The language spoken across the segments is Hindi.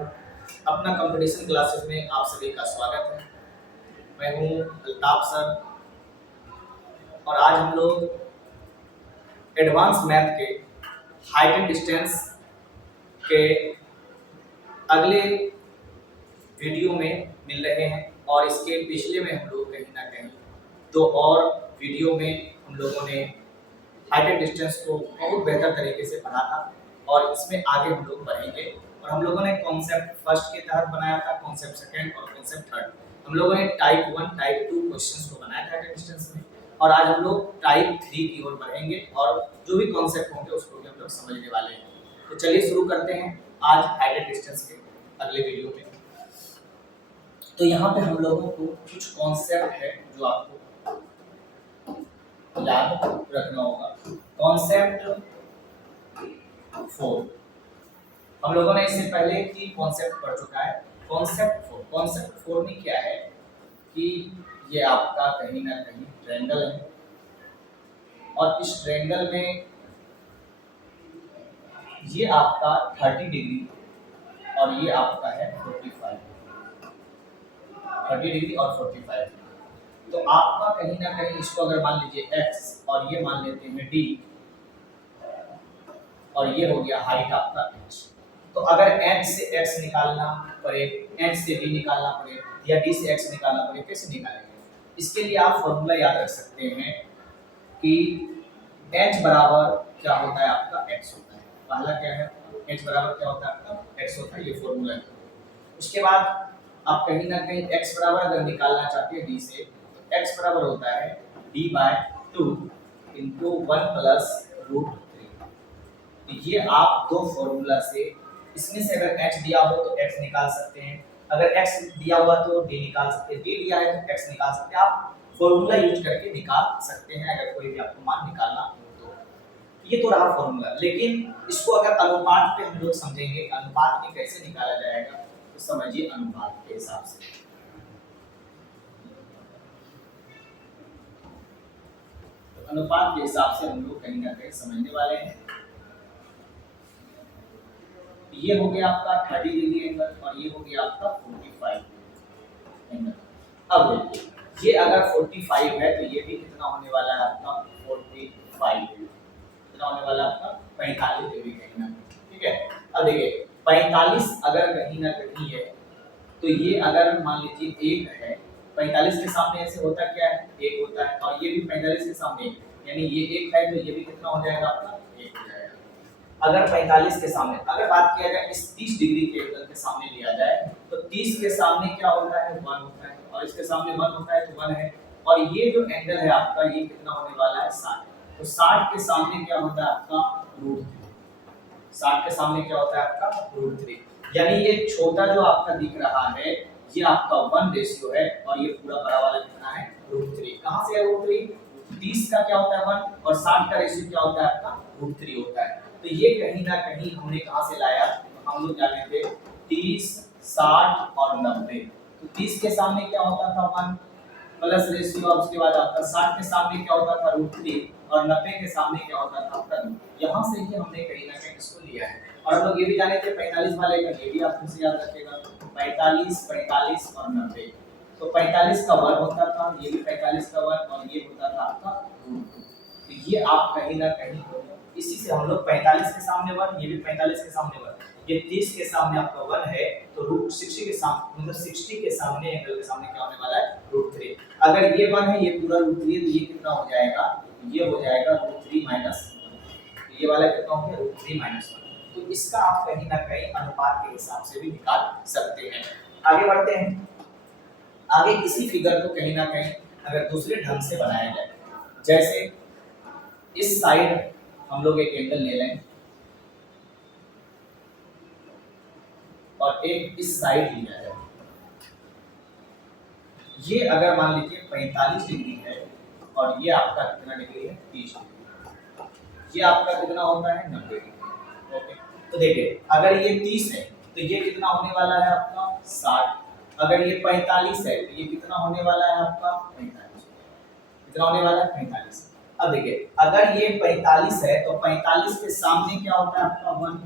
अपना कंपटीशन क्लासेस में आप सभी का स्वागत है। मैं हूं अल्ताफ सर और आज हम लोग एडवांस मैथ के हाइट एंड डिस्टेंस के अगले वीडियो में मिल रहे हैं और इसके पिछले में हम लोग कहीं ना कहीं दो और वीडियो में हम लोगों ने हाइट एंड डिस्टेंस को बहुत बेहतर तरीके से पढ़ा था और इसमें आगे हम लोग बढ़ेंगे। और हम लोगों ने कॉन्सेप्ट फर्स्ट के तहत बनाया था, कॉन्सेप्ट सेकंड और कॉन्सेप्ट थर्ड। हम लोगों ने टाइप 1 टाइप 2 क्वेश्चंस को बनाया था हाइट एंड डिस्टेंस में और आज हम लोग टाइप 3 की ओर बढ़ेंगे और जो भी कॉन्सेप्ट होंगे उसको भी हम लोग समझने वाले हैं। तो चलिए शुरू करते हैं आज हाइट एंड डिस्टेंस के अगले वीडियो में। तो यहाँ पे हम लोगों को कुछ कॉन्सेप्ट है जो आपको याद रखना होगा। कॉन्सेप्ट 4 हम लोगों ने इससे पहले की कॉन्सेप्ट पढ़ चुका है। कॉन्सेप्ट 4 में क्या है कि ये आपका कहीं ना कहीं ट्रायंगल है और इस ट्रायंगल में ये आपका 30 डिग्री और ये आपका है 30 डिग्री और 45। तो आपका कहीं ना कहीं इसको अगर मान लीजिए x और ये मान लेते हैं d और ये हो गया हाइट आपका h। तो अगर h से x निकालना पड़े, h से d निकालना पड़े या d से x निकालना पड़े, कैसे निकालेंगे? इसके लिए आप फॉर्मूला याद रख सकते हैं कि h बराबर क्या होता है आपका x होता है। पहला क्या है, h बराबर क्या होता है आपका x होता है, ये फॉर्मूला है। उसके बाद आप कहीं ना कहीं x बराबर अगर निकालना चाहते हैं d से, तो x बराबर होता है d/2 × 1 + √3। तो ये आप दो फॉर्मूला से, इसमें से अगर h दिया हो तो x निकाल सकते हैं, अगर x दिया हुआ तो d निकाल सकते हैं, d दिया है तो x निकाल सकते हैं। आप फॉर्मूला यूज करके निकाल सकते हैं अगर कोई भी आपको मान निकालना हो तो। ये तो रहा फॉर्मूला, लेकिन इसको अगर अनुपात पे हम लोग समझेंगे, अनुपात में कैसे निकाला जाएगा तो समझिए अनुपात के हिसाब से। तो अनुपात के हिसाब से हम लोग कहीं ना कहीं समझने वाले हैं। ये हो गया आपका 30 डिग्री एंगल और ये हो गया आपका 45 एंगल। अब देखिए ये अगर 45 है तो ये भी कितना होने वाला है आपका 45, कितना होने वाला है आपका 45 डिग्री कहीं ना कहीं, ठीक है। अब देखिए 45 अगर कहीं ना कहीं है तो ये अगर मान लीजिए 1 है, 45 के सामने ऐसे होता क्या है, 1 होता है और ये भी 45 के सामने 1, यानी ये 1 है तो ये भी कितना हो जाएगा आपका 1 हो जाएगा। अगर 45 के सामने अगर बात किया जाए इस 30 डिग्री के एंगल के सामने लिया जाए तो 30 के सामने क्या होता है 1 होता है और इसके सामने 1 होता है तो 1 है और ये जो एंगल है आपका ये कितना होने वाला है 60। तो 60 के सामने क्या होता है आपका √3, 60 के सामने क्या होता है आपका √3, यानी ये छोटा जो आपका दिख रहा है ये आपका 1 रेशियो है और ये पूरा बड़ा वाला कितना है √3। कहां से है √3? 30 का क्या होता है 1 और 60 का रेशियो क्या होता है आपका √3 होता है। तो ये कहीं ना कहीं हमने कहां से लाया, तो हम लोग जाने थे 30, 60 और 90। तो 30 के सामने क्या होता था 1 प्लस रेशियो और उसके बाद आपका 60 के सामने क्या होता था √3 और 90 के सामने क्या होता था आपका 2। यहां से ही हमने कहीं ना कहीं इसको लिया है। और हम लोग ये भी जाने थे 45 वाले का, ये भी आप मुझसे याद रखिएगा 45, 45 और 90। तो 45 का 1 होता था, ये भी 45 का 1 और ये होता था आपका √2। तो ये आप कहीं ना कहीं इसी से हम लोग 45 के सामने 1, ये भी 45 के सामने 1, ये 30 के सामने आपका 1 है तो √60 के सामने मतलब 60 के सामने एंगल के सामने क्या होने वाला है √3। अगर ये 1 है ये पूरा √3 है तो ये कितना हो जाएगा, ये हो जाएगा √3 माइनस 1, ये वाला कितना हो गया √3 माइनस 1। तो इसका आप कहीं ना कहीं अनुपात के हिसाब से भी निकाल सकते हैं। आगे बढ़ते हैं। आगे इसी फिगर को कहीं ना कहीं अगर दूसरे ढंग से बनाया जाए, जैसे इस साइड हम लोग एक एंगल ले लें और एक इस साइड लिया जाए। ये अगर मान लीजिए 45 डिग्री है और ये आपका कितना डिग्री है 30 डिग्री, ये आपका कितना होता है 90 डिग्री। ओके, तो देखिए अगर ये 30 है तो ये कितना होने वाला है आपका 60, अगर ये 45 है तो ये कितना होने वाला है आपका 45, कितना होने वाला है 45। अब देखिए अगर ये 45 है तो 45 के सामने क्या होता है आपका 1,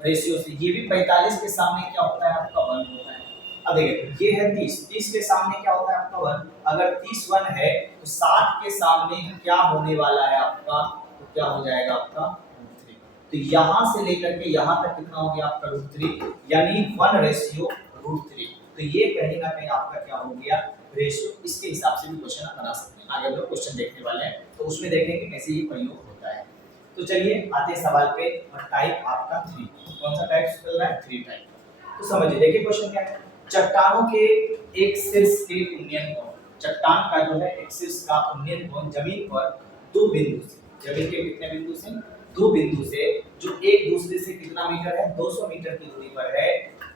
रेशियो से। ये भी 45 के सामने क्या होता है आपका 1 होता है। अब देखिए ये है 30, 30 के सामने क्या होता है आपका 1। अगर 30 1 है तो 60 के सामने क्या होने वाला है आपका, तो क्या हो जाएगा आपका √3। तो यहाँ से लेकर के यहाँ तक कितना हो गया आपका √3, यानी 1:√3। तो ये कहीं ना कहीं आपका क्या हो गया रेशियो। इसके हिसाब से भी क्वेश्चन आप बना सकते हैं। आगे हम लोग क्वेश्चन देखने वाले हैं तो उसमें देखेंगे कैसे ये प्रयोग होता है। तो चलिए आते हैं सवाल पे। और टाइप आपका 3, कौन सा टाइप चल रहा है 3 टाइप। तो समझिए, देखिए क्वेश्चन क्या है। चट्टानों के एक शीर्ष के उन्नयन कोण, चट्टान का जो है एक शीर्ष का उन्नयन कोण जमीन पर दो बिंदु से, जमीन के कितने बिंदु से, दो बिंदु से, जो एक दूसरे से कितना मीटर है 200 मीटर की दूरी पर है।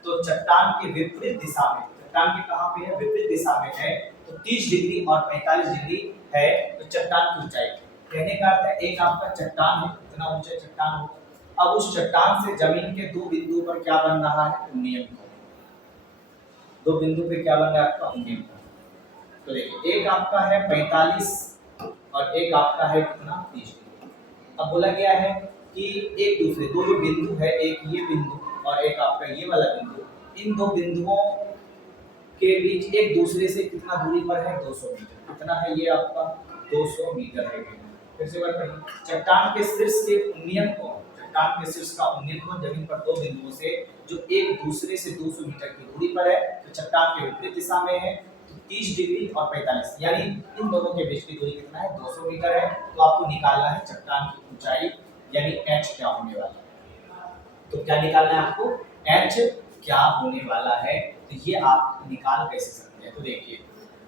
तो चट्टान के विपरीत दिशा में, चट्टान के कहां पे है विपरीत दिशा में है, तो 30 डिग्री और 45 डिग्री है। तो चट्टान की ऊंचाई, कहने का अर्थ है एक आपका चट्टान है, इतना ऊंचा चट्टान होगा। अब उस चट्टान से जमीन के दो बिंदु पर क्या बन रहा है उन्नयन कोण, दो बिंदु पे क्या बन रहा है आपका उन्नयन कोण। तो देखिए एक आपका है 45 और एक आपका है कितना 30 डिग्री। अब बोला गया है कि एक दूसरे दो जो बिंदु है, एक ये बिंदु और एक आपका ये वाला बिंदु, इन दो बिंदुओं के बीच एक दूसरे से कितना दूरी पर है 200 मीटर। कितना है ये आपका 200 मीटर है। फिर से बात करें, चट्टान के शीर्ष के उन्नयन कोण, चट्टान के शीर्ष का उन्नयन कोण जमीन पर दो बिंदुओं से जो एक दूसरे से 200 मीटर की दूरी पर है, तो चट्टान के विपरीत दिशा में है, तो 30 डिग्री और 45, यानी इन दोनों के बीच की दूरी कितना है 200 मीटर है। तो आपको निकालना है चट्टान की ऊंचाई, यानी h क्या होने वाला है। तो क्या निकालना है आपको, h क्या होने वाला है। तो ये आप निकाल कैसे सकते हैं, तो देखिए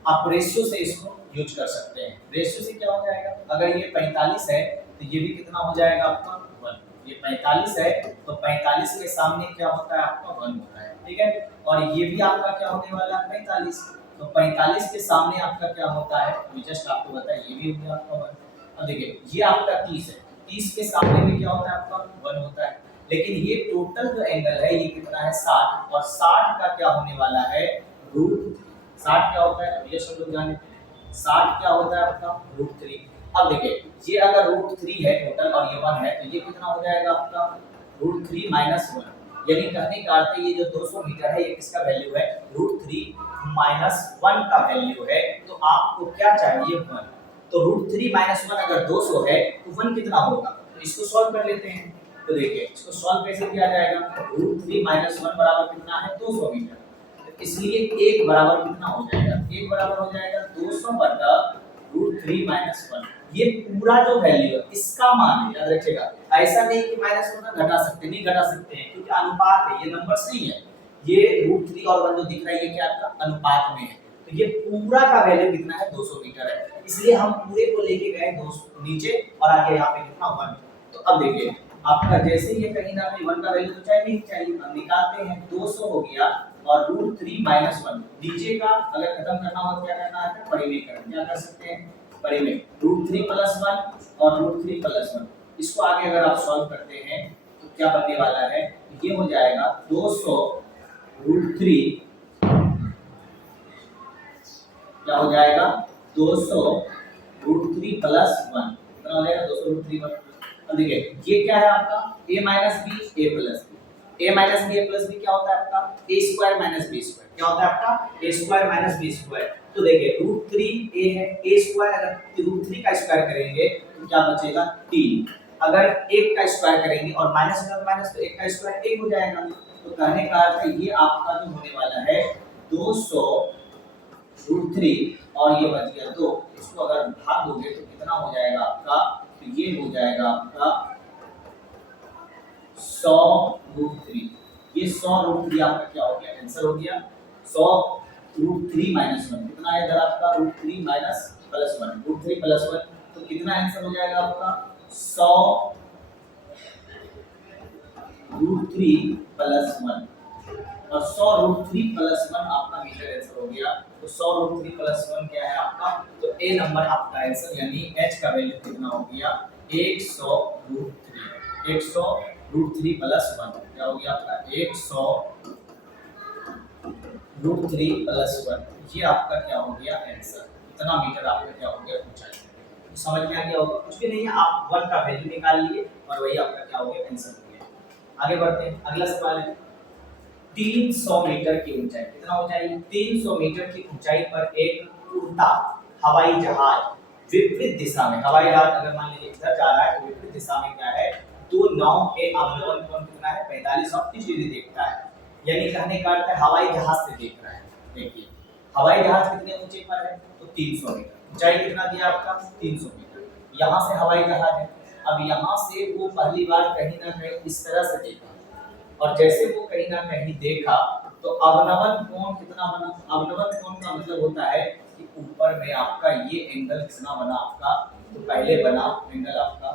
आप रेशियो से इसको यूज कर सकते हैं। रेशियो से क्या हो जाएगा, अगर ये 45 है तो ये भी कितना हो जाएगा आपका 1। ये 45 है तो 45 के सामने क्या होता है आपका 1 होता है, ठीक है। और ये भी आपका क्या होने वाला है 45, तो 45 के सामने आपका क्या होता है, मैं जस्ट आपको बताया ये भी हो गया आपका 1। अब देखिए ये आपका 30 है, 30 के सामने भी क्या होता है आपका 1 होता है। लेकिन ये टोटल जो एंगल है ये कितना है 60, और 60 का क्या होने वाला है √3। 60 क्या होता है ये सब लोग जाने, 60 क्या होता है आपका √3। अब देखिए ये अगर √3 है टोटल और ये 1 है, तो ये कितना हो जाएगा आपका √3 - 1, यानी कहने का अर्थ ये जो 200 मीटर है ये किसका वैल्यू है √3 - 1 का वैल्यू है। तो आपको क्या चाहिए 1। तो √3 - 1 अगर 200 है तो 1 कितना होगा, तो इसको सॉल्व कर लेते हैं। तो देखिए इसको सॉल्व कैसे किया जाएगा, √3 - 1 बराबर कितना है 200 मीटर। इसलिए एक बराबर कितना हो जाएगा, एक बराबर हो जाएगा 200 बटा √3 - 1। ये पूरा जो वैल्यू है इसका मान है, याद रखिएगा। ऐसा नहीं कि माइनस होना घटा सकते, नहीं घटा सकते हैं क्योंकि अनुपात है, ये नंबर्स नहीं है। ये √3 और 1 जो दिख रहा है ये क्या आपका अनुपात में है। तो ये पूरा का वैल्यू कितना है 200 मीटर है, इसलिए हम पूरे को लेके गए 200 नीचे और आगे यहाँ पे कितना 1। तो अब देखिए आपका जैसे ये कहीं ना कहीं 1 का वैल्यू तो चाहिए, हम निकालते हैं 200 हो गया और √3 - 1 नीचे का अगर खत्म करना हो तो क्या करना है परिमेय करना, क्या कर सकते हैं परिमेय, √3 + 1 और √3 + 1। इसको आगे अगर आप सॉल्व करते हैं तो क्या बनने वाला है, ये हो जाएगा 200 √3, क्या हो जाएगा 200 √3 + 1, कितना हो जाएगा 200 √3 + 1। अब देखिए ये क्या है आपका a - b a + b, a - b a + b क्या होता है आपका a² - b², क्या होता है आपका a² - b²। तो देखिए √3 a है, a² अगर √3 का स्क्वायर करेंगे तो क्या बचेगा 3, अगर 1 का स्क्वायर करेंगे और माइनस अगर माइनस तो 1 का स्क्वायर 1 हो जाएगा। तो कहने का अर्थ ये आपका जो होने वाला है 200 √3 और ये बच गया 2, इसको अगर भाग दोगे तो कितना हो जाएगा आपका, तो ये हो जाएगा आपका 100 √3। ये 100 √3 आपका क्या हो गया आंसर हो गया 100 √3 - 1। कितना है इधर आपका √3 - +1, √3 + 1 तो कितना आंसर हो जाएगा आपका 100 √3 + 1, और 100 √3 + 1 आपका मीटर आंसर हो गया। तो 100 √3 + 1 क्या है आपका, तो ए नंबर आपका आंसर, यानी h का वैल्यू कितना हो गया 100 √3, 100 √3 + 1 क्या हो गया आपका 100 √3 + 1। ये आपका क्या हो गया आंसर, इतना मीटर आपका क्या हो गया ऊंचाई। तो समझ में आ गया होगा, कुछ भी नहीं है, आप 1 का वैल्यू निकाल लिए और वही आपका क्या हो गया आंसर हो गया। आगे बढ़ते हैं, अगला सवाल है 300 मीटर की ऊंचाई, कितना ऊंचाई? 300 मीटर की ऊंचाई पर एक उड़ता हवाई जहाज विपरीत दिशा में, हवाई जहाज अगर मान लीजिए इधर जा रहा है तो विपरीत दिशा में क्या है, दो नाव के अवलंबन कोण कितना है, 45 और 30 डिग्री देखता है। यानी कहने का अर्थ है हवाई जहाज से देख रहा है। देखिए हवाई जहाज कितने ऊंचे पर है, तो 300 मीटर। ऊंचाई कितना दिया आपका, 300 मीटर। यहाँ से हवाई जहाज है, अब यहाँ से वो पहली बार कहीं ना कहीं इस तरह से देखा, और जैसे वो कहीं ना कहीं देखा तो अवनमन कोण कितना बना। अवनमन कोण का मतलब होता है कि ऊपर में आपका ये एंगल कितना बना आपका, तो पहले बना एंगल आपका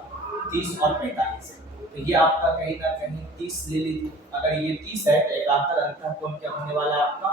30 और 45 है, तो ये आपका कहीं ना कहीं 30 ले लीजिए। अगर ये 30 है तो एकांतर अंतः कोण क्या होने वाला है आपका,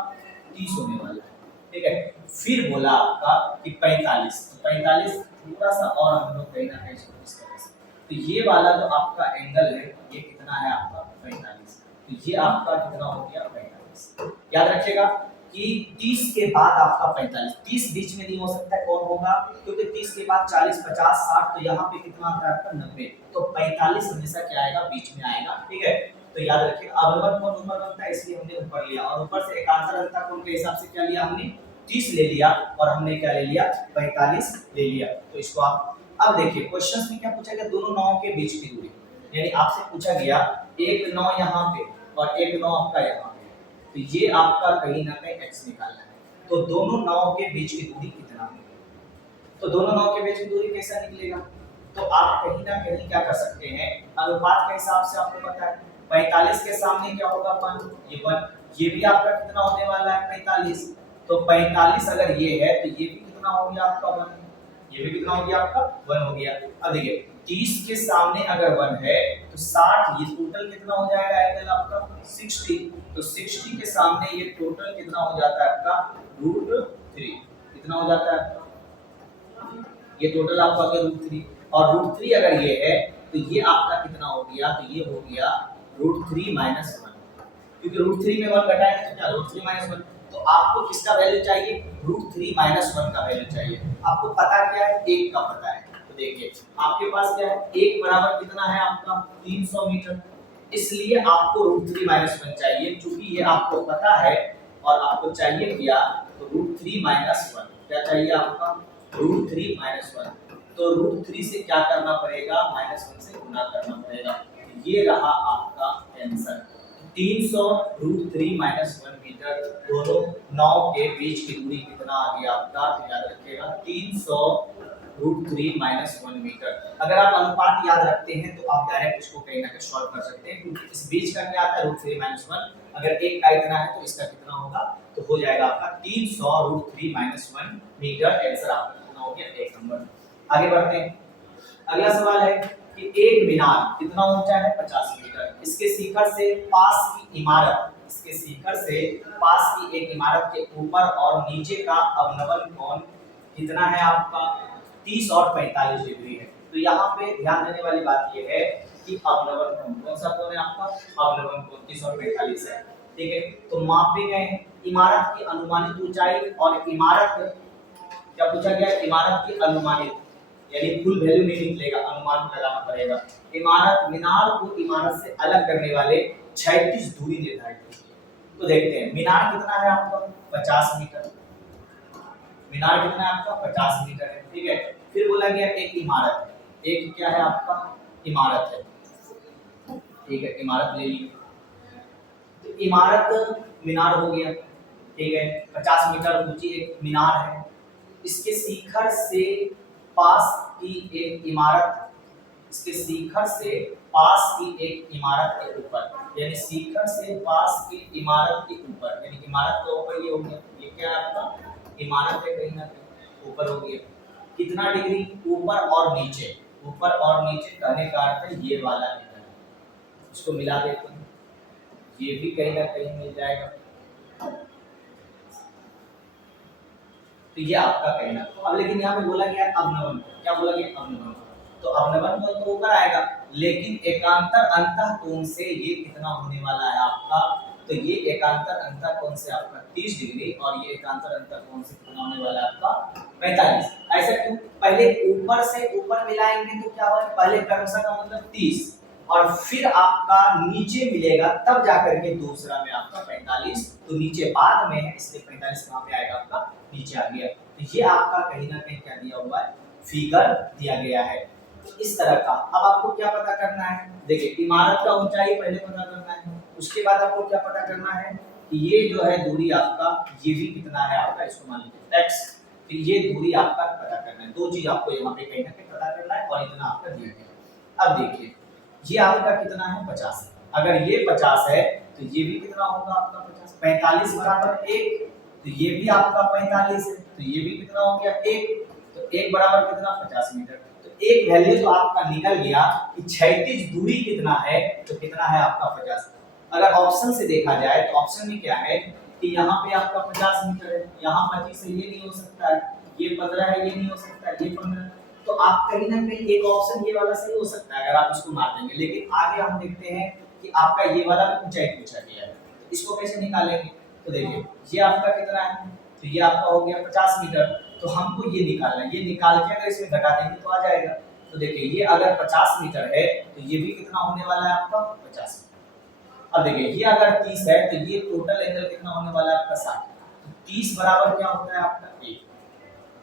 30 होने वाला है। ठीक है, फिर बोला आपका कि 45, तो 45 थोड़ा सा और हम लोग कहीं ना कहीं इस तरह से, तो ये वाला जो आपका एंगल है ये कितना है आपका 45, तो ये आपका कितना हो गया 45। याद रखिएगा कि 30 के बाद आपका 45, 30 बीच में नहीं हो सकता, कौन होगा, क्योंकि 30 के बाद 40 50 60, तो यहाँ पे कितना आता है आपका 90, तो 45 हमेशा क्या आएगा, बीच में आएगा। ठीक है, तो याद रखिए अवलंबन कोण ऊपर बनता है इसलिए हमने ऊपर लिया, और ऊपर से एकांतर अंतः कोण के हिसाब से क्या लिया हमने, 30 ले लिया, और हमने क्या ले लिया, 45 ले लिया। तो इसको आप अब देखिए क्वेश्चंस में क्या पूछा गया, दोनों नावों के बीच की दूरी, यानी आपसे पूछा गया एक नाव यहाँ पे और एक नाव आपका यहाँ पे, तो ये आपका कहीं ना कहीं x निकालना है, तो दोनों नावों के बीच की दूरी कितना है, तो दोनों नाव के बीच की दूरी कैसा निकलेगा, तो आप कहीं ना कहीं क्या कर सकते हैं, अनुपात के हिसाब से आपको पता है 45 के सामने क्या होगा 1, ये 1, ये भी आपका कितना होने वाला है 45, तो 45 अगर ये है तो ये भी कितना हो गया आपका 1, ये भी कितना हो गया आपका 1 हो गया। अब देखिए 30 के सामने अगर 1 है तो 60, ये टोटल कितना हो जाएगा एंगल आपका 60, तो 60 के सामने ये टोटल कितना हो जाता है आपका √3, कितना हो जाता है आपका, ये टोटल आपका आ गया √3, और √3 अगर ये है तो ये आपका कितना हो गया, तो ये हो गया √3 - 1, क्योंकि √3 में 1 घटाएंगे तो क्या √3 - 1, तो आपको किसका वैल्यू चाहिए, √3 - 1 का वैल्यू चाहिए। आपको पता क्या है, 1 का पता है, तो देखिए आपके पास क्या है, 1 बराबर कितना है आपका 300 मीटर, इसलिए आपको √3 - 1 चाहिए, क्योंकि ये आपको पता है और आपको चाहिए क्या, तो √3 - 1, क्या चाहिए आपका √3 - 1, तो √3 से क्या करना पड़ेगा, -1 से गुना करना पड़ेगा, ये रहा आपका आंसर। 300 √3 - 1 मीटर, दोनों नाव के बीच की दूरी कितना आ गया आपका, याद रखिएगा 300 √3 - 1 मीटर। अगर आप अनुपात याद रखते हैं तो आप डायरेक्ट इसको कहीं ना कहीं सॉल्व कर सकते हैं, क्योंकि इस बीच का क्या आता है √3 - 1, अगर एक का इतना है तो इसका कितना होगा, तो हो जाएगा आपका 300 √3 - 1 मीटर, आंसर आपका कितना हो गया 1 नंबर। आगे बढ़ते हैं, अगला सवाल है कि एक मीनार कितना ऊंचा है 50 मीटर, इसके शिखर से पास की इमारत, इसके शिखर से पास की एक इमारत के ऊपर और नीचे का अवनमन कोण कितना है आपका 30 और 45 डिग्री है। तो यहाँ पे ध्यान देने वाली बात यह है कि अवनमन कोण कौन सा कोण है आपका, अवनमन कोण 30 और 45 है। ठीक है, तो मापे गए हैं इमारत की अनुमानित ऊंचाई, और इमारत क्या पूछा गया, इमारत की अनुमानित, यानी फुल वैल्यू नहीं निकलेगा, अनुमान लगाना पड़ेगा। इमारत मीनार को इमारत से अलग करने वाले 36 दूरी निर्धारित कीजिए। तो देखते हैं मीनार कितना है आपका 50 मीटर, मीनार कितना है आपका 50 मीटर है। ठीक है, फिर बोला गया एक इमारत है, एक क्या है आपका इमारत है। ठीक है, इमारत ले ली, तो इमारत मीनार हो गया। ठीक है, 50 मीटर ऊंची एक मीनार है, इसके शिखर से पास की एक इमारत, इसके शिखर से पास की एक इमारत के ऊपर, यानी शिखर से पास की इमारत के ऊपर, यानी इमारत का ऊपर ये हो गया, ये क्या है आपका इमारत है, कहीं ना कहीं ऊपर हो गया, कितना डिग्री ऊपर और नीचे, ऊपर और नीचे कहने का अर्थ है ये वाला एंगल, इसको मिला देते हैं, ये भी कहीं ना कहीं मिल जाएगा, तो ये आपका कहना। अब लेकिन यहाँ पे बोला गया अवनमन, क्या बोला गया अवनमन, तो अवनमन कोण तो ऊपर आएगा, लेकिन एकांतर अंतः कोण से ये कितना होने वाला है आपका, तो ये एकांतर अंतः कोण से आपका 30 डिग्री, और ये एकांतर अंतः कोण से कितना होने वाला है आपका 45। ऐसा क्यों, पहले ऊपर से ऊपर मिलाएंगे तो क्या होगा, पहले क्रमशः का मतलब 30, और फिर आपका नीचे मिलेगा तब जाकर के दूसरा में आपका 45, तो नीचे बाद में है इसलिए 45 कहाँ पे आएगा आपका नीचे आ गया। तो ये आपका कहीं ना कहीं क्या दिया हुआ है, फिगर दिया गया है। तो इस तरह का अब आपको क्या पता करना है, देखिए इमारत का ऊंचाई पहले पता करना है, उसके बाद आपको क्या पता करना है कि ये जो है दूरी आपका ये भी कितना है आपका, इसको मान लीजिए x, तो ये दूरी आपका पता करना है। दो चीज आपको यहाँ पे कहीं ना कहीं पता करना है और इतना आपका दिया गया। अब देखिए ये आपका कितना है 50, अगर ये 50 है तो ये भी कितना होगा आपका 50, 45 बराबर 1, तो ये भी आपका 45 है, तो ये भी कितना हो गया 1, तो 1 बराबर कितना 50 मीटर। तो एक वैल्यू तो आपका निकल गया कि क्षैतिज दूरी कितना है, तो कितना है आपका 50। अगर ऑप्शन से देखा जाए तो ऑप्शन में क्या है कि यहाँ पे आपका 50 मीटर है, यहाँ 25 है, ये नहीं हो सकता है, ये 15 है, ये नहीं हो सकता है, ये 15, तो आप कहीं ना कहीं एक ऑप्शन ये वाला सही हो सकता है अगर आप इसको मार देंगे। लेकिन आगे हम देखते हैं कि आपका ये वाला ऊंचाई पूछा गया है, तो इसको कैसे निकालेंगे, तो देखिए ये आपका कितना है, तो ये आपका हो गया 50 मीटर, तो हमको ये निकालना है, ये निकाल के अगर इसमें घटा देंगे तो आ जाएगा। तो देखिए ये अगर 50 मीटर है तो ये भी कितना होने वाला है आपका 50। अब देखिए ये अगर 30 है तो ये टोटल एंगल कितना होने वाला है आपका 60, तो 30 बराबर क्या होता है आपका 1,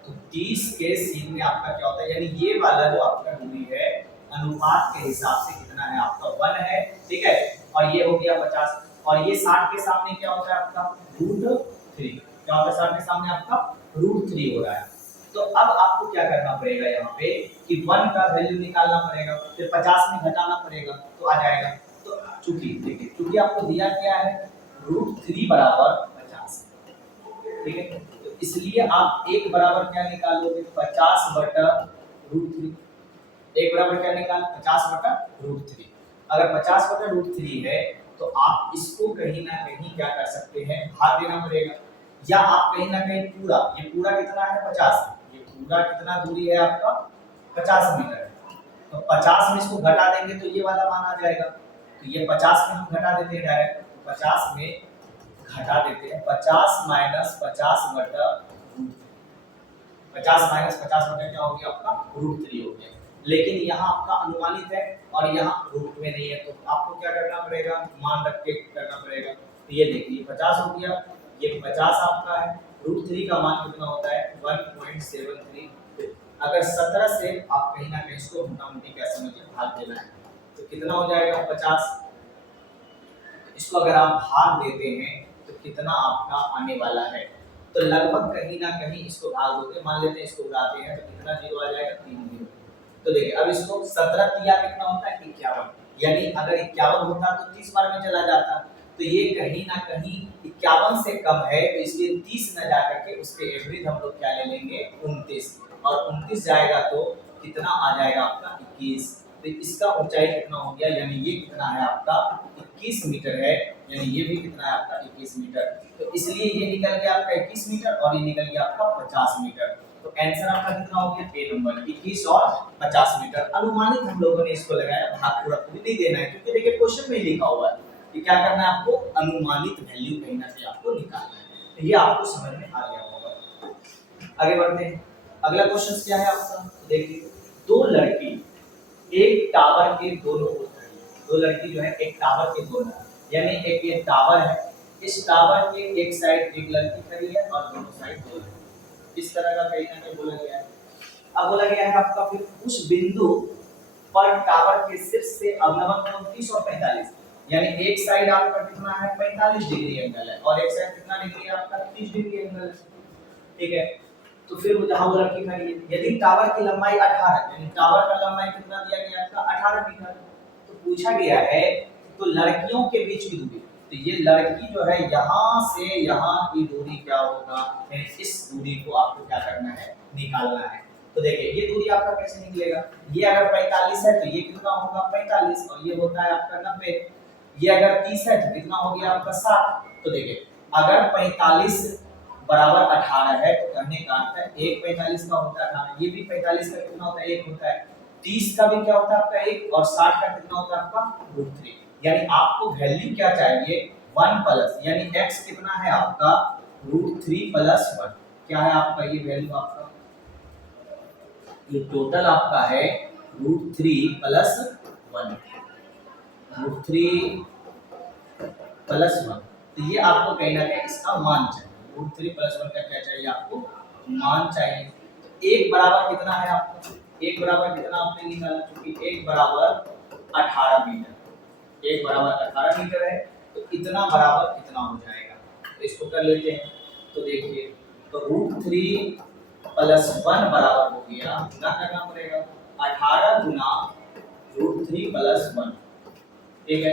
तो 30 के सीध में आपका क्या होता है, यानी ये वाला जो आपका दूरी है अनुपात के हिसाब से कितना है आपका 1 है, ठीक है, और ये हो गया 50, और ये 60 के सामने क्या होता है आपका √3, क्या होता है 60 के सामने आपका √3 हो रहा है। तो अब आपको क्या करना पड़ेगा यहाँ पे कि 1 का वैल्यू निकालना पड़ेगा, फिर 50 में घटाना पड़ेगा तो आ जाएगा। तो चूंकि देखिए चूंकि आपको दिया क्या है √3 बराबर 50, ठीक है, तो इसलिए आप 1 बराबर क्या निकालोगे 50 बटा √3, 1 बराबर क्या निकाल 50 बटा √3। अगर 50 बटा √3 है तो आप इसको कहीं ना कहीं क्या कर सकते हैं भाग देना पड़ेगा, या आप कहीं ना कहीं पूरा, ये पूरा कितना है 50, ये पूरा कितना दूरी है आपका 50 मीटर है, तो 50 में इसको घटा देंगे तो ये वाला मान आ जाएगा, तो ये 50 में हम घटा देते हैं डायरेक्ट, 50 में घटा देते हैं 50 माइनस 50 बटा 50 माइनस 50 बटा क्या हो गया आपका √3 हो गया। लेकिन यहाँ आपका अनुमानित है और यहाँ रूट में नहीं है, तो आपको क्या करना पड़ेगा मान रख के करना पड़ेगा। तो ये देखिए 50 हो गया, ये 50 आपका है, √3 का मान कितना होता है 1.73। अगर 17 से आप कहीं ना कहीं इसको मोटा-मोटी क्या समझिए भाग देना है तो कितना हो जाएगा 50, इसको अगर आप भाग देते हैं तो कितना आपका आने वाला है, तो लगभग कहीं ना कहीं इसको भाग दोगे, मान लेते हैं इसको उड़ाते हैं तो कितना जीरो आ जाएगा 3 जीरो। तो देखिए अब इसको 17 किया कितना होता है 51, यानी अगर 51 होता तो 30 बार में चला जाता, तो ये कहीं ना कहीं 51 से कम है, तो इसलिए 30 न जाकर के उसके एवरेज हम लोग क्या ले लेंगे 29, और 29 जाएगा तो कितना आ जाएगा आपका 21, तो इसका ऊंचाई कितना हो गया, यानी ये कितना है आपका 21 मीटर है, यानी ये भी कितना है आपका 21 मीटर, तो इसलिए ये निकल गया आपका 21 मीटर और ये निकल गया आपका 50 मीटर। तो आंसर आपका कितना हो गया ए नंबर 21 और 50 मीटर। अनुमानित हम लोगों ने इसको लगाया, भाग पूरा पूरी नहीं देना है क्योंकि देखिए क्वेश्चन में ही लिखा हुआ है कि क्या करना है आपको अनुमानित वैल्यू कहीं ना कहीं आपको निकालना है, तो ये आपको समझ में आ गया होगा। आगे बढ़ते हैं, अगला क्वेश्चन क्या है आपका, देखिए दो लड़की एक टावर के दोनों ओर खड़ी, दो लड़की जो है एक टावर के दोनों, यानी एक ये टावर है, इस टावर के एक साइड एक लड़की खड़ी है और दोनों साइड दो लड़की, इस तरह का कहीं ना कहीं बोला गया है। अब बोला गया है आपका फिर उस बिंदु पर टावर के शीर्ष से अवनमन कोण 30 और 45, यानी एक साइड आपका कितना है 45 डिग्री एंगल है और एक साइड कितना डिग्री है आपका 30 डिग्री एंगल है, ठीक है। तो फिर वो जहां वो लड़की खड़ी है, यदि टावर की लंबाई 18, यानी टावर का लंबाई कितना दिया गया आपका 18 मीटर, तो पूछा गया है तो लड़कियों के बीच की दूरी, तो ये लड़की जो है यहाँ से यहाँ की दूरी क्या होगा, यानी इस दूरी को आपको क्या करना है निकालना है। तो देखिए ये दूरी आपका कैसे निकलेगा, ये अगर 45 है तो ये कितना होगा 45 और ये होता है आपका 90, ये अगर 30 है तो कितना हो गया आपका 60। तो देखिए अगर 45 बराबर 18 है तो कहने का अर्थ है एक 45 का होता है 18, ये भी 45 का कितना होता है 1 होता है, 30 का भी क्या होता है आपका 1 और 60 का कितना होता है आपका √3, यानी आपको वैल्यू क्या चाहिए 1 प्लस, यानी x कितना है आपका √3 प्लस 1, क्या है आपका ये वैल्यू आपका, ये टोटल आपका है √3 प्लस 1, √3 + 1। तो ये आपको कहीं ना कहीं इसका मान चाहिए। √3 + 1 का क्या चाहिए आपको? मान चाहिए। तो 1 बराबर कितना है आपको? 1 बराबर कितना आपने निकाला? क्योंकि 1 बराबर 18 मीटर, 1 बराबर 18 मीटर है, तो इतना बराबर कितना हो जाएगा? तो इसको कर लेते हैं। तो देखिए, तो √3 + 1 बराबर हो गया, गुना करना पड़ेगा 18 गुना √3 + 1। ठीक है,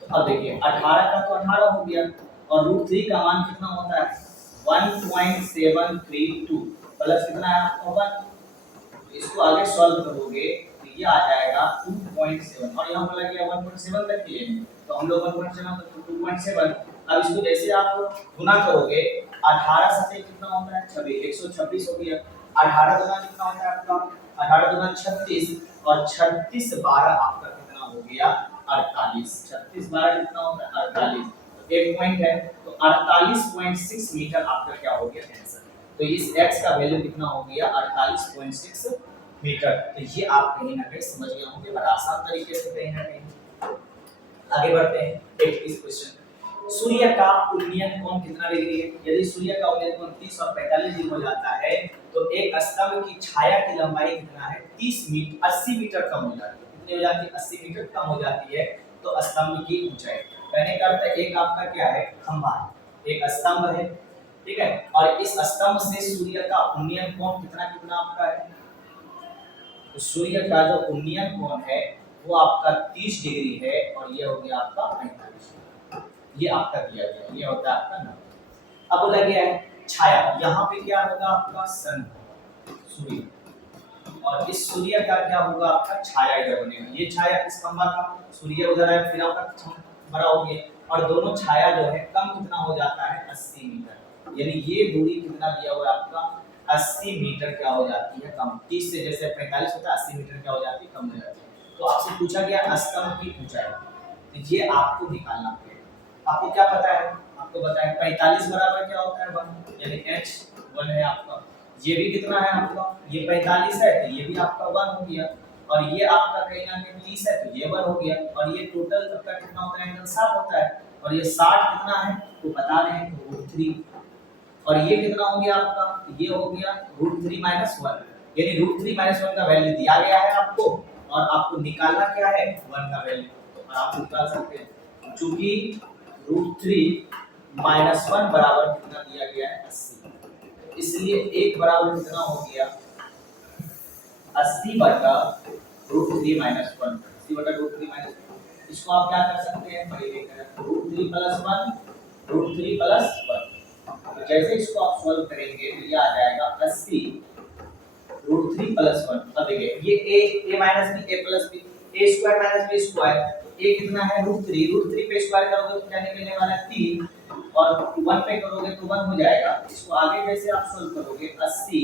तो अब देखिए 18 का तो 18 हो गया, और √3 का मान कितना होता है? 1.732 प्लस कितना है आपका 1। इसको आगे सॉल्व करोगे तो ये आ जाएगा 2.7, और यहाँ बोला गया 1.7 तक के लिए, तो हम लोग 1.7 तो 2.7। अब इसको जैसे आप गुना करोगे 18 से कितना होता है? 26, 126 हो गया। 18 गुना कितना होता है आपका? 18 गुना 36, और 36 12 आपका कितना हो गया? 48। 36 12 कितना होता है? 48। तो एक पॉइंट है, तो 48.6 मीटर आपका क्या हो गया? आंसर। तो इस x का वैल्यू कितना हो गया? 48.6 मीटर। तो ये आप कहीं ना कहीं समझ गए होंगे बड़ा आसान तरीके से। कहीं ना कहीं आगे बढ़ते हैं। एक इस क्वेश्चन, सूर्य का उन्नयन कोण कितना डिग्री है? यदि सूर्य का उन्नयन कोण 30 और 45 डिग्री हो जाता है, तो एक स्तंभ की छाया की लंबाई कितना है? 80 मीटर कम हो जाती है। कितनी हो जाती है? 80 मीटर कम हो जाती है। तो स्तंभ की ऊंचाई, कहने का अर्थ है एक आपका क्या है? खंभा है, एक स्तंभ है, ठीक है, और इस स्तंभ से सूर्य का उन्नयन कोण कितना कितना आपका है? तो सूर्य का जो उन्नयन कोण है वो आपका 30 डिग्री है, और ये हो गया आपका 45। ये आपका दिया गया, ये होता है आपका नंबर। अब बोला गया है छाया, यहाँ पे क्या होगा आपका? सन, सूर्य, और इस सूर्य का क्या होगा? आपका छाया इधर बनेगा। ये छाया इस खंभा का, सूर्य उधर है, फिर आपका बड़ा हो गया, और दोनों छाया जो है कम कितना हो जाता है? 80 मीटर। यानी ये दूरी कितना दिया हुआ है आपका? 80 मीटर क्या हो जाती है? कम। 30 से जैसे 45 होता है, 80 मीटर क्या हो जाती है? कम हो जाती है। तो आपसे पूछा गया स्तंभ की ऊंचाई, तो ये आपको निकालना पड़ेगा। आपको क्या पता है? आपको बताया 45 बराबर क्या होता है? 1, यानी h 1 है आपका। ये भी कितना है आपका? ये 45 है, तो ये भी आपका 1 हो गया, और ये आपका कहीं ना कहीं 30 है, तो ये 1 हो गया, और ये टोटल आपका कितना होता है? एंगल 60 होता है, और ये 60 कितना है तो बता रहे हैं, तो √3। और ये कितना हो गया आपका? ये हो गया √3 - 1, यानी √3 - 1 का वैल्यू दिया गया है आपको, और आपको निकालना क्या है? 1 का वैल्यू। तो आप निकाल सकते हैं, चूंकि √3 - 1 बराबर कितना दिया गया है? 80, इसलिए 1 बराबर कितना हो गया? 80 बटा √3 - 1। 80 बटा √3 - 1, इसको आप क्या कर सकते हैं? पहले लेकर √3 + 1, √3 + 1। तो जैसे इसको आप सॉल्व करेंगे तो ये आ जाएगा 80 √3 + 1। अब देखिए ये a minus b, a plus b, a square minus b square, a कितना है? √3, √3 पे स्क्वायर करोगे तो क्या निकलने वाला है? 3, और 1 पे करोगे तो 1 हो जाएगा। इसको आगे जैसे आप सॉल्व करोगे 80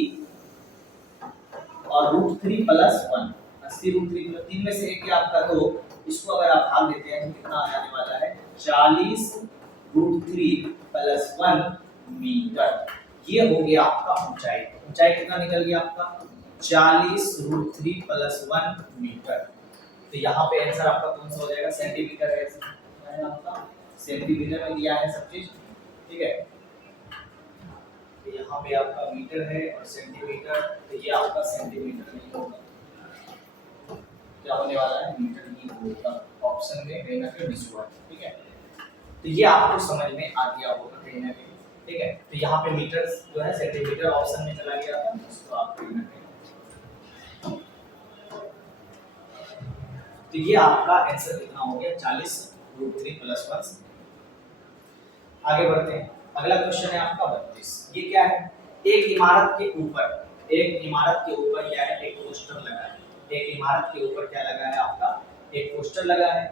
और √3 + 1, 80 √3 + 3 में से एक आपका 2, इसको अगर आप भाग देते हैं तो कितना आ जाने वाला है? 40 √3 + 1 मीटर। ये हो गया आपका ऊंचाई। ऊंचाई कितना निकल गया आपका? 40 √3 + 1 मीटर। तो यहाँ पे आंसर आपका कौन सा हो जाएगा? सेंटीमीटर है आपका, सेंटीमीटर में दिया है सब चीज, ठीक है। तो यहाँ पे आपका मीटर है और सेंटीमीटर, तो ये आपका सेंटीमीटर नहीं होगा, क्या होने वाला है? मीटर ही होगा। ऑप्शन में कहीं ना कहीं मिस हुआ है, ठीक है। तो ये आपको समझ में आ गया होगा कहीं ना कहीं, ठीक है। तो यहाँ पे मीटर जो है सेंटीमीटर ऑप्शन में चला गया था, इसको आप कहीं ना कहीं, तो ये आपका आंसर कितना हो गया? 40 √3 + 1। आगे बढ़ते हैं। अगला क्वेश्चन है आपका 32। ये क्या है? एक इमारत के ऊपर, एक इमारत के ऊपर क्या है? एक पोस्टर लगा है। एक इमारत के ऊपर क्या लगा है आपका? एक पोस्टर लगा है।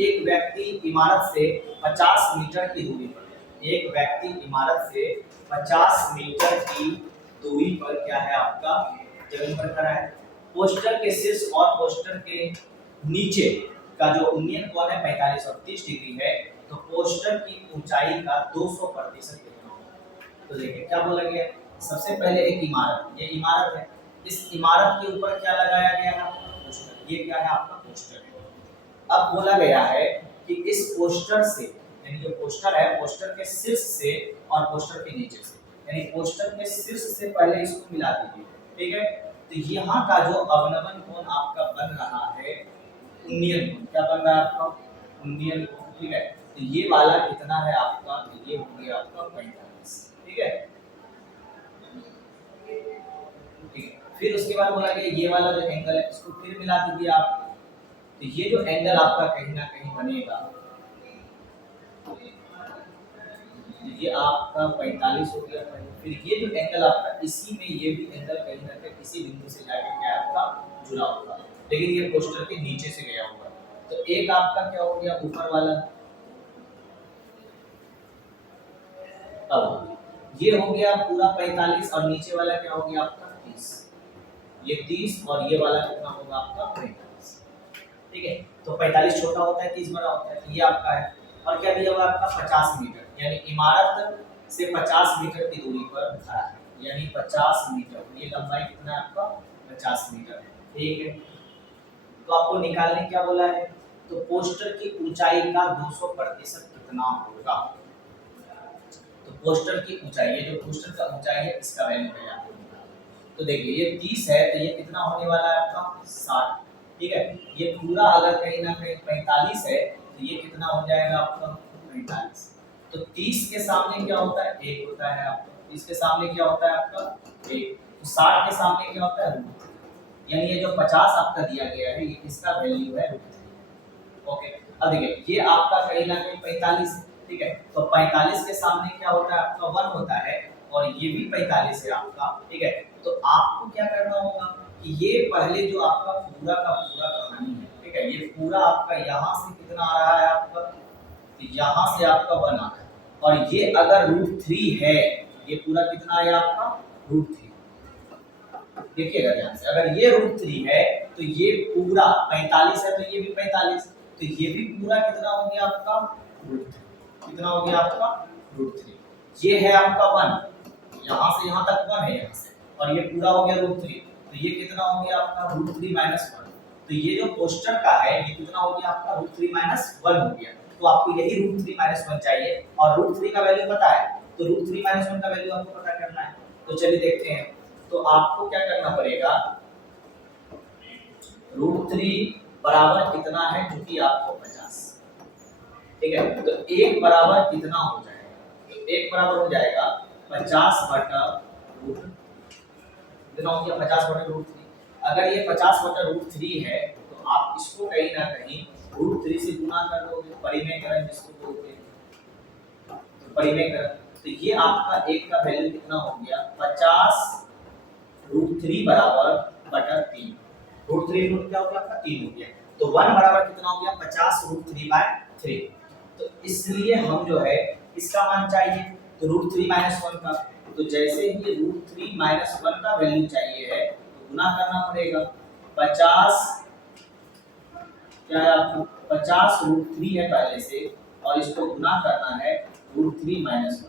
एक व्यक्ति इमारत से 50 मीटर की दूरी पर, एक व्यक्ति इमारत से 50 मीटर की दूरी पर क्या है आपका? जमीन पर खड़ा है। पोस्टर के शीर्ष और पोस्टर के नीचे का जो उन्नयन कोण है 45 और 30 डिग्री है, तो पोस्टर की ऊंचाई का 200% कितना होगा? तो देखिए क्या बोला गया। सबसे पहले एक इमारत, ये इमारत है, इस इमारत के ऊपर क्या लगाया गया है? पोस्टर। ये क्या है आपका? पोस्टर है। अब बोला गया है कि इस पोस्टर से, यानी जो पोस्टर है, पोस्टर के शीर्ष से और पोस्टर के नीचे से, यानी पोस्टर के शीर्ष से पहले इसको मिला दीजिए, ठीक है। तो यहाँ का जो अवनमन कोण आपका बन रहा है उन्नयन कोण, क्या बन रहा है आपका उन्नयन कोण, ठीक है। तो ये वाला कितना है आपका, तो ये हो गया आपका 45, ठीक है। फिर उसके बाद बोला गया ये वाला जो एंगल है इसको फिर मिला दीजिए आप। तो ये जो एंगल आपका कहीं ना कहीं बनेगा, ये आपका 45 हो गया। फिर ये जो एंगल आपका इसी में, ये भी एंगल कहीं ना कहीं इसी बिंदु से जाके क्या आपका जुड़ा होगा, लेकिन ये पोस्टर के नीचे से गया होगा। तो एक आपका क्या हो गया ऊपर वाला, अब ये हो गया पूरा 45 और नीचे वाला क्या हो गया आपका 30, ये 30 और ये वाला कितना होगा आपका 45, ठीक है। तो 45 छोटा होता है 30 बड़ा होता है, तो ये आपका है। और क्या दिया हुआ आपका 50 मीटर, यानी इमारत से 50 मीटर की दूरी पर खड़ा है, यानी 50 मीटर, ये लंबाई कितना है आपका 50 मीटर, ठीक है। तो आपको निकालने क्या बोला है, तो पोस्टर की ऊंचाई का 200% कितना होगा। तो पोस्टर की ऊंचाई, ये जो पोस्टर का ऊंचाई है इसका वैल्यू है आपको। तो देखिए ये 30 है, तो ये कितना होने वाला है आपका 60, ठीक है। ये पूरा अगर कहीं ना कहीं 45 है, तो ये कितना हो जाएगा आपका 45। तो 30 के सामने क्या होता है 1 होता है आपका, 30 के सामने क्या होता है आपका 1, तो 60 के सामने क्या होता है √3, यानी ये जो 50 आपका दिया गया है ये किसका वैल्यू है √3, ओके। अब देखिए ये आपका कहीं ना कहीं 45 है, ठीक है। तो 45 के सामने क्या होता है आपका 1 होता है, और ये भी 45 है आपका, ठीक है। तो आपको क्या करना होगा कि ये पहले जो आपका पूरा का पूरा कहानी है, ठीक है, ये पूरा आपका यहाँ से कितना आ रहा है आपका, तो यहाँ से आपका 1 आ रहा है, और ये अगर √3 है, ये पूरा कितना है आपका √3, देखिएगा ध्यान से, अगर ये √3 है तो ये पूरा 45 है, तो ये भी 45, तो ये भी पूरा कितना हो गया आपका √3, कितना हो गया आपका √3। ये है आपका 1, यहाँ से यहाँ तक 1 है यहाँ से, और ये पूरा हो गया √3, तो ये कितना हो गया आपका √3 - 1। तो ये जो पोस्टर का है ये कितना हो गया आपका √3 - 1 हो गया। तो आपको यही √3 - 1 चाहिए, और √3 का वैल्यू पता है, तो √3 - 1 का वैल्यू आपको पता करना है। तो चलिए देखते हैं। तो आपको क्या करना पड़ेगा, √3 बराबर कितना है, जो कि आपको 50, ठीक है। तो 1 बराबर कितना हो जाएगा, तो 1 बराबर हो जाएगा 50 बटा √3, कितना हो गया 50 बटा √3। अगर ये 50 बटा √3 है, तो आप इसको कहीं ना कहीं √3 से गुना कर दोगे, परिमेयकरण जिसको बोलते हैं, तो परिमेयकरण। तो ये आपका 1 का वैल्यू कितना हो गया 50 √3 बराबर बटा 3, √3 रूट क्या हो गया आपका 3 हो गया। तो 1 बराबर कितना हो गया 50 √3/3। तो इसलिए हम जो है इसका मान चाहिए, तो √3 - 1 का, तो जैसे ही √3 - 1 का वैल्यू चाहिए है तो गुना करना पड़ेगा 50, क्या है आपको 50 √3 है पहले से, और इसको गुना करना है √3 - 1 से,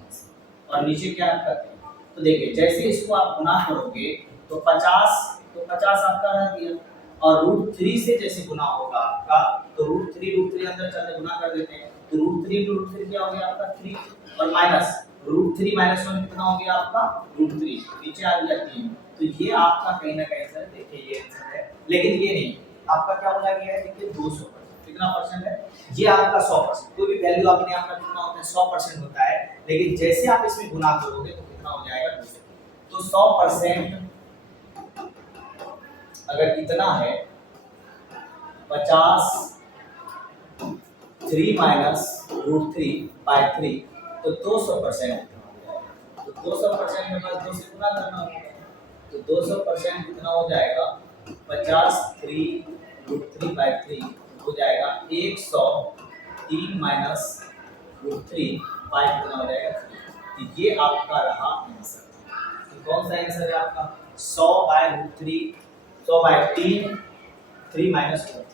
और नीचे क्या करते हैं। तो देखिए जैसे इसको आप गुना करोगे तो 50, तो 50 आपका रह गया, और √3 से जैसे गुना होगा आपका, तो √3 अंदर चलते गुना कर देते हैं, तो √3 क्या हो गया आपका 3, और माइनस √3 - 1 कितना हो गया आपका √3, नीचे आ गया 3। तो ये आपका कहीं ना कहीं सर देखिए ये आंसर है, लेकिन ये नहीं, आपका क्या बोला गया है देखिए 200%, कितना परसेंट है, ये आपका 100%। कोई भी वैल्यू आपने आपका कितना होता है 100% होता है, लेकिन जैसे आप इसमें गुना करोगे तो कितना हो जाएगा 200। तो 100% अगर इतना है 50 3 - √3/3, तो 200%, तो 200% में बस 2 से गुना करना होगा, तो 200% कितना हो जाएगा 50 3 √3/3 हो जाएगा 103 - √3 बाय कितना हो जाएगा 3। तो ये आपका रहा आंसर। तो कौन सा आंसर है आपका 100/√3, 100/3 3 - √3,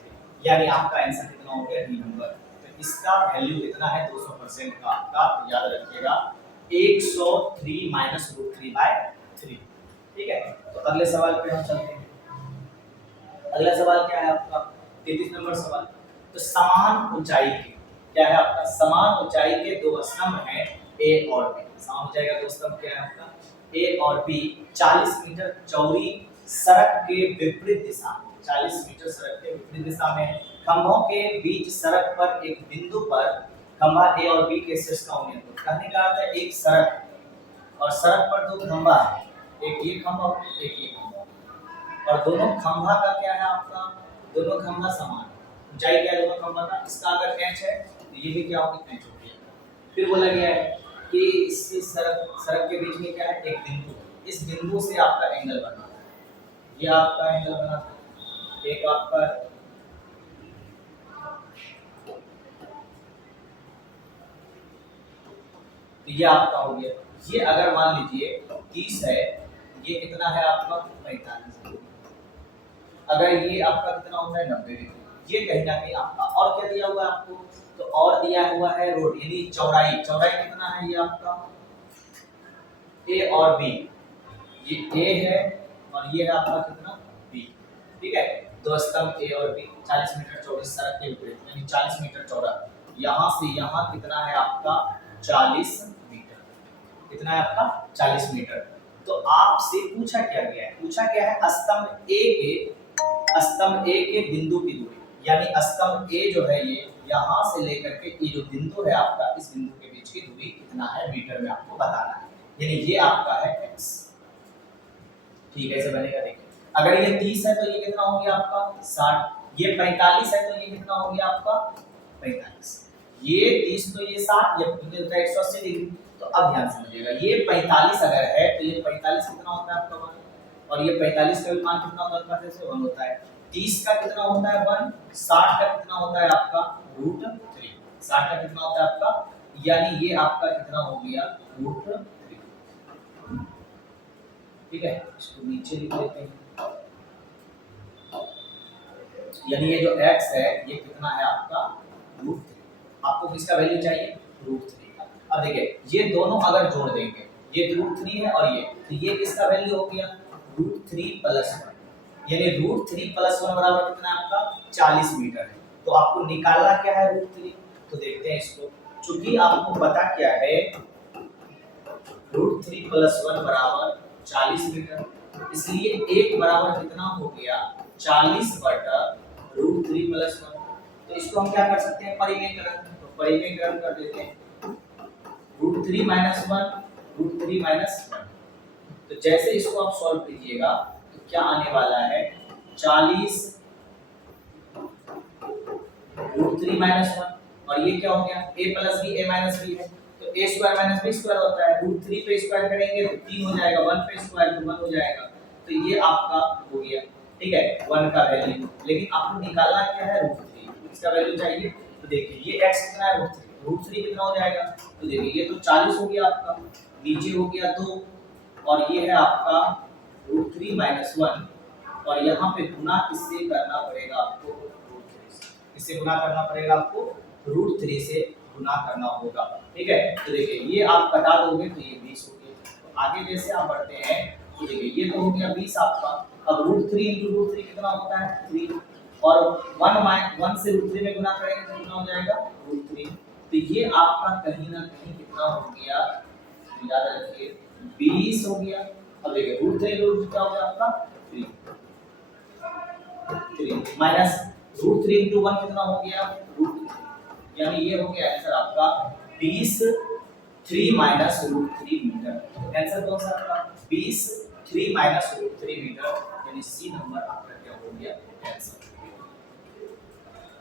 यानी आपका आंसर कितना हो गया डी नंबर। तो इसका वैल्यू कितना है 200% का आपका, याद रखिएगा 103 - √3/3, ठीक है। तो अगले सवाल पे हम चलते हैं। अगला सवाल क्या है आपका 33 नंबर सवाल। तो समान ऊंचाई के क्या है आपका, समान ऊंचाई के दो स्तंभ हैं ए और बी। समान ऊंचाई का दो स्तंभ क्या है आपका, ए और बी 40 मीटर चौड़ी सड़क के विपरीत दिशा में, 40 मीटर सड़क के विपरीत दिशा में खंभों के बीच सड़क पर एक बिंदु पर खंभा ए और बी के शीर्ष का उन्नयन। तो कहने का अर्थ है एक सड़क और सड़क पर दो खंभा है, एक ये खंभा एक ये खंभा, और दोनों खंभा का क्या है आपका, दोनों खंभा समान ऊंचाई क्या है दोनों खंभा का, इसका अगर एच है तो ये भी क्या होगी, एच होगी। फिर बोला गया है कि इस सड़क के बीच में क्या है, एक बिंदु, इस बिंदु से आपका एंगल बनाना है, ये आपका एंगल बनाना है, एक आपका तो ये आपका हो गया। ये अगर मान लीजिए 30 है, ये कितना है आपका 45, अगर ये आपका कितना होता है 90 डिग्री, ये कहीं ना कहीं आपका। और क्या दिया हुआ है आपको, तो और दिया हुआ है रोड, यानी चौड़ाई, चौड़ाई कितना है ये आपका ए और बी, ये ए है और ये है आपका कितना बी, ठीक है। दो स्तंभ ए और बी 40 मीटर चौड़ी सड़क के विपरीत, यानी 40 मीटर चौड़ा, यहाँ से यहाँ कितना है आपका 40 मीटर, कितना है आपका 40 मीटर। तो आपसे पूछा क्या गया है, पूछा क्या है स्तंभ ए के बिंदु की दूरी, यानी स्तंभ ए जो है ये यहाँ से लेकर के ये जो बिंदु है आपका, इस बिंदु के बीच की दूरी कितना है मीटर में आपको बताना है, यानी ये आपका है x। ठीक है, ऐसे बनेगा। देखिए अगर ये 30 है तो ये कितना हो गया आपका 60, ये 45 है तो ये कितना हो गया आपका 45, ये 30 तो ये 60, ये होता है 180 डिग्री। तो अब ध्यान समझिएगा, ये 45 अगर है तो ये 45 कितना होता है आपका 1, और ये 45 का भी मान कितना होता है, से 1 होता है। 30 का कितना होता है 1, 60 का कितना होता है आपका √3, 60 का कितना होता है आपका, यानी ये आपका कितना हो गया √3। ठीक है, इसको नीचे लिख लेते हैं, यानी ये जो x है ये कितना है आपका √3, आपको किसका वैल्यू चाहिए √3 का। अब देखिए ये दोनों अगर जोड़ देंगे, ये √3 है और ये, तो ये किसका वैल्यू हो गया √3 + 1, यानी √3 + 1 बराबर कितना है आपका 40 मीटर है। तो आपको निकालना क्या है √3, तो देखते हैं इसको, चूंकि आपको पता क्या है √3 + 1 बराबर 40 मीटर, इसलिए 1 बराबर कितना हो गया 40 बटा √3 + 1। तो इसको हम क्या कर सकते हैं परिमेयकरण, तो परिमेयकरण कर देते हैं √3 - 1 √3 - 1। तो जैसे इसको आप सॉल्व कीजिएगा तो क्या आने वाला है 40 √3 - 1, और ये क्या हो गया a + b a - b है, तो a² - b² होता है, √3 पे स्क्वायर करेंगे तो 3 हो जाएगा, 1 पे स्क्वायर तो 1 हो जाएगा, तो ये आपका हो गया। ठीक है 1 का वैल्यू, लेकिन आपको निकालना क्या है √3, इसका वैल्यू चाहिए। तो देखिए ये x कितना है √3 कितना हो जाएगा, तो देखिए ये तो 40 हो गया आपका, नीचे हो गया 2, और ये है आपका √3 - 1, और यहाँ पे गुना किससे करना पड़ेगा आपको √3 से, किससे गुना करना पड़ेगा आपको √3 से गुना करना होगा। ठीक है, तो देखिए ये आप घटा दोगे तो ये 20 हो गया। तो आगे जैसे आप बढ़ते हैं तो देखिए ये तो हो गया 20 आपका, अब √3 × √3 कितना होता है 3, और 1 से √3 में गुना करेंगे तो कितना हो जाएगा √3, तो ये आपका कहीं ना कहीं कितना हो गया, याद रखिए 20 हो गया। अब देखिए √3 क्या हो गया आपका 3 माइनस √3 × 1 कितना हो गया √3, यानी ये हो गया आंसर आपका 20 3 - √3 मीटर। आंसर कौन सा आपका 20 3 - √3 मीटर, यानी सी नंबर आपका क्या हो गया आंसर।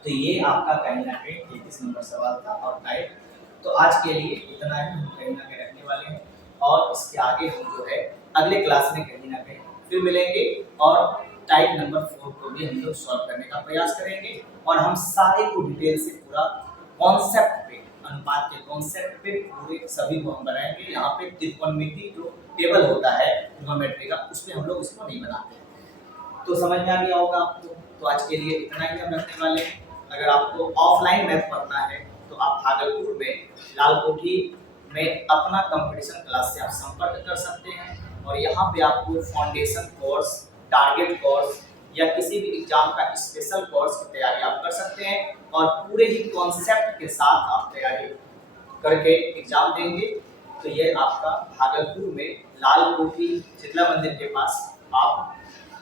तो ये आपका कहीं ना कहीं 33 नंबर सवाल था और टाइप। तो आज के लिए इतना ही हम कहीं ना कहीं रखने वाले हैं, और इसके आगे हम जो है अगले क्लास में कहीं ना कहीं फिर मिलेंगे, और टाइप नंबर 4 को भी हम लोग सॉल्व करने का प्रयास करेंगे, और हम सारे को डिटेल से पूरा कॉन्सेप्ट पे, अनुपात के कॉन्सेप्ट पे पूरे सभी को हम बनाएंगे। यहाँ पे त्रिकोणमिति जो टेबल होता है ट्रिग्नोमेट्री का, उसमें हम लोग इसको नहीं बनाते। तो समझ में आ गया होगा आपको। तो आज के लिए इतना ही हम रखने वाले हैं। अगर आपको ऑफलाइन मैथ पढ़ना है तो आप भागलपुर में लाल कोठी में अपना कंपटीशन क्लास से आप संपर्क कर सकते हैं, और यहाँ पे आपको फाउंडेशन कोर्स, टारगेट कोर्स, या किसी भी एग्जाम का स्पेशल कोर्स की तैयारी आप कर सकते हैं और पूरे ही कॉन्सेप्ट के साथ आप तैयारी करके एग्जाम देंगे। तो ये आपका भागलपुर में लाल कोठी शीतला मंदिर के पास आप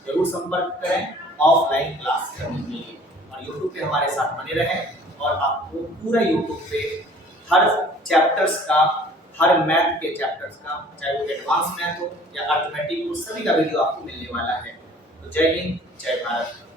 जरूर संपर्क करें ऑफलाइन क्लास करने के लिए। और यूट्यूब पे हमारे साथ बने रहें और आपको पूरा यूट्यूब पे हर चैप्टर्स का, हर मैथ के चैप्टर्स का, चाहे वो एडवांस मैथ हो या अर्थमेटिक हो, सभी का वीडियो आपको मिलने वाला है। तो जय हिंद, जय भारत।